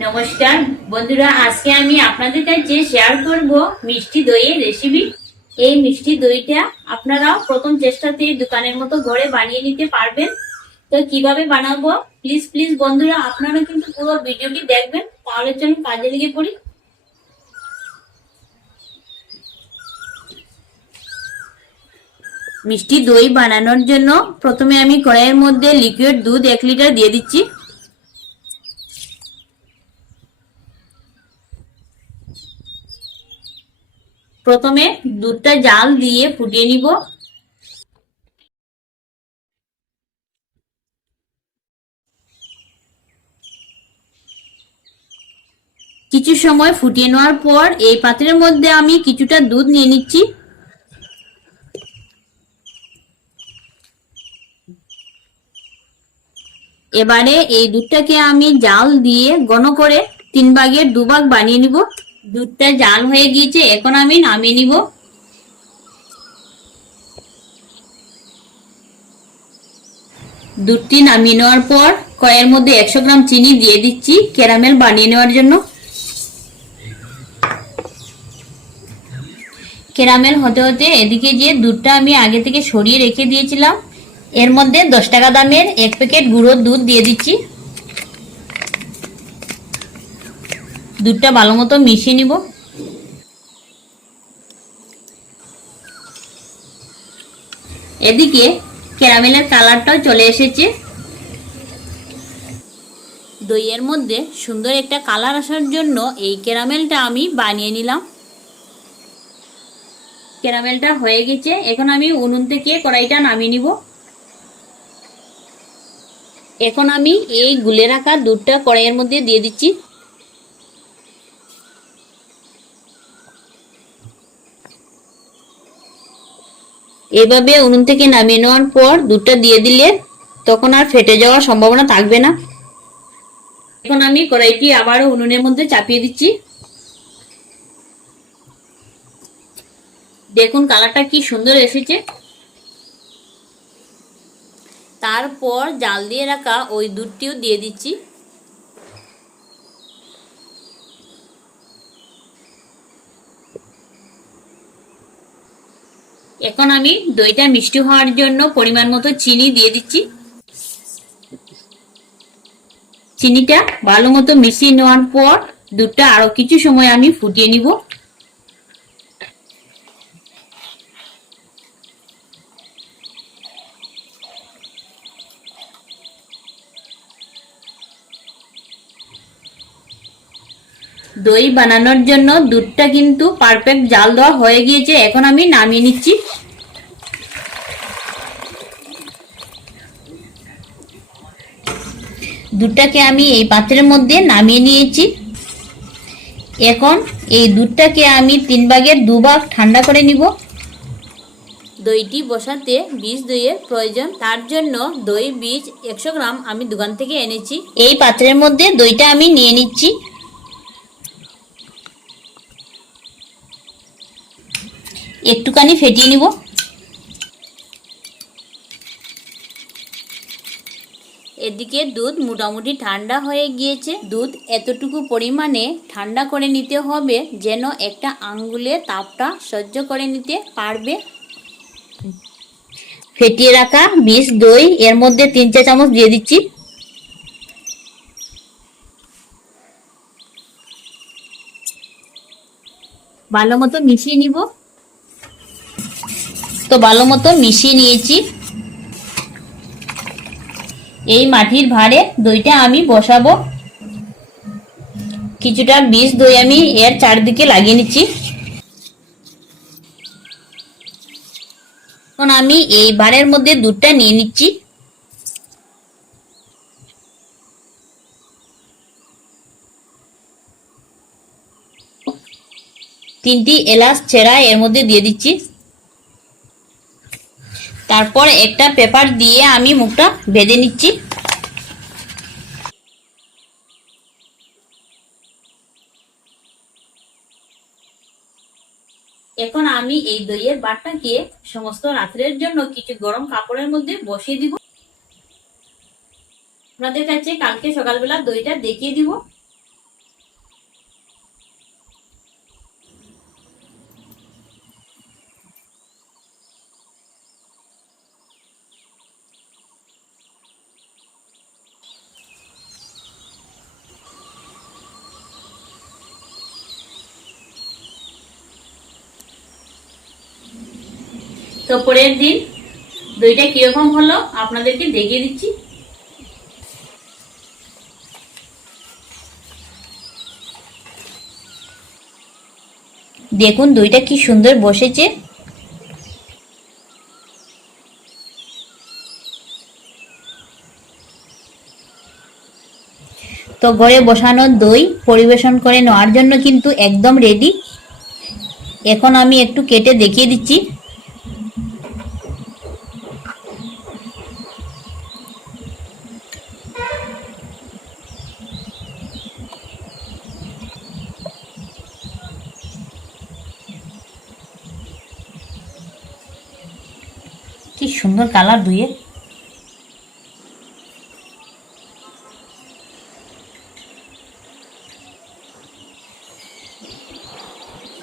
নমস্কার বন্ধুরা, আজকে আমি আপনাদের কাছে শেয়ার করব মিষ্টি দইয়ের রেসিপি। এই মিষ্টি দইটা আপনারা প্রথম চেষ্টাতেই দোকানের মতো ঘরে বানিয়ে নিতে পারবেন। তো কিভাবে বানাবো প্লিজ বন্ধুরা আপনারা কিন্তু পুরো ভিডিওটি দেখবেন, তাহলে চলুন কাজে লেগে পড়ি। মিষ্টি দই বানানোর জন্য প্রথমে আমি কড়াইয়ের মধ্যে লিকুইড দুধ 1 লিটার দিয়ে দিচ্ছি। প্রথমে দুধটা জাল দিয়ে ফুটিয়ে নিব। কিছু সময় ফুটিয়ে নেওয়ার পর এই পাত্রের মধ্যে আমি কিছুটা দুধ নিয়ে নিচ্ছি। এবারে এই দুধটাকে আমি জাল দিয়ে ঘন করে 3 ভাগের 2 ভাগ বানিয়ে নিব। দুধটা জাল হয়ে গিয়েছে, এখন আমি নামিয়ে নিব। দুধটি নামিয়ে নেওয়ার পর কড়াইয়ের মধ্যে 100 গ্রাম চিনি দিয়ে দিচ্ছি ক্যারামেল বানিয়ে নেওয়ার জন্য। ক্যারামেল হতে হতে এদিকে যে দুধটা আমি আগে থেকে সরিয়ে রেখে দিয়েছিলাম, এর মধ্যে 10 টাকা দামের 1 প্যাকেট গুঁড়ো দুধ দিয়ে দিচ্ছি। দুধটা ভালো মতো মিশিয়ে নিব। এদিকে ক্যারামেলের কালারটাও চলে এসেছে। দইয়ের মধ্যে সুন্দর একটা কালার আসার জন্য এই ক্যারামেলটা আমি বানিয়ে নিলাম। ক্যারামেলটা হয়ে গেছে, এখন আমি উনুন থেকে কড়াইটা নামিয়ে নিব। এখন আমি এই গুলে রাখা দুধটা কড়াইয়ের মধ্যে দিয়ে দিচ্ছি। এভাবে উনুন থেকে নামিয়ে নেওয়ার পর দুধটা দিয়ে দিলে তখন আর ফেটে যাওয়ার সম্ভাবনা থাকবে না। এখন আমি কড়াইটি আবারও উনুনের মধ্যে চাপিয়ে দিচ্ছি। দেখুন কালারটা কি সুন্দর এসেছে। তারপর জাল দিয়ে রাখা ওই দুধটিও দিয়ে দিচ্ছি। এখন আমি দইটা মিষ্টি হওয়ার জন্য পরিমাণ মতো চিনি দিয়ে দিচ্ছি। চিনিটা ভালো মতো মিশিয়ে নেওয়ার পর দুধটা আরো কিছু সময় আমি ফুটিয়ে নিব। দই বানানোর জন্য দুধটা কিন্তু পারফেক্ট জাল দেওয়া হয়ে গিয়েছে, এখন আমি নামিয়ে নিচ্ছি। দুধটাকে আমি এই পাত্রের মধ্যে নামিয়ে নিয়েছি। এখন এই দুধটাকে আমি 3 ভাগের 2 ভাগ ঠান্ডা করে নিব। দইটি বসাতে বীজ দইয়ের প্রয়োজন, তার জন্য দই বীজ 100 গ্রাম আমি দোকান থেকে এনেছি। এই পাত্রের মধ্যে দইটা আমি নিয়ে নিচ্ছি। একটুখানি ফেটিয়ে নিব। এদিকে দুধ মোটামুটি ঠান্ডা হয়ে গিয়েছে। দুধ এতটুকু পরিমাণে ঠান্ডা করে নিতে হবে যেন একটা আঙ্গুলের তাপটা সহ্য করে নিতে পারবে। ফেটিয়ে রাখা বীজ দই এর মধ্যে 3 চা চামচ দিয়ে দিচ্ছি। ভালো মতো মিশিয়ে নিব। তো ভালো মতো মিশিয়ে নিয়েছি। এই মাটির ভাঁড়ে দইটা আমি বসাবো। কিছুটা বীজ দই আমি এর চারদিকে লাগিয়ে নিচ্ছি। এখন আমি এই ভাঁড়ের মধ্যে দুধটা নিয়ে নিচ্ছি। তিনটি এলাচ ছেঁড়া এর মধ্যে দিয়ে দিচ্ছি। তারপর একটা পেপার দিয়ে আমি মুখটা বেঁধে নিচ্ছি। এখন আমি এই দইয়ের বাটটাকে সমস্ত রাত্রের জন্য কিছু গরম কাপড়ের মধ্যে বসিয়ে দিব। আপনাদের কাছে কালকে সকালবেলা দইটা দেখিয়ে দিব। তো পরের দিন দইটা কিরকম হলো আপনাদেরকে দেখিয়ে দিচ্ছি। দেখুন দইটা কি সুন্দর বসেছে। তো ঘরে বসানো দই পরিবেশন করে নেওয়ার জন্য কিন্তু একদম রেডি। এখন আমি একটু কেটে দেখিয়ে দিচ্ছি। কি সুন্দর কালার দইয়ের।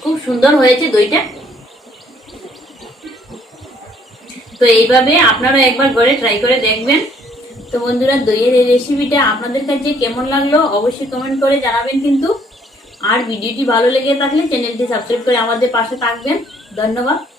খুব সুন্দর হয়েছে দইটা। তো এইভাবে আপনারা একবার ঘরে ট্রাই করে দেখবেন। তো বন্ধুরা, দইয়ের এই রেসিপিটা আপনাদের কাছে কেমন লাগলো অবশ্যই কমেন্ট করে জানাবেন কিন্তু। আর ভিডিওটি ভালো লেগে থাকলে চ্যানেলটি সাবস্ক্রাইব করে আমাদের পাশে থাকবেন। ধন্যবাদ।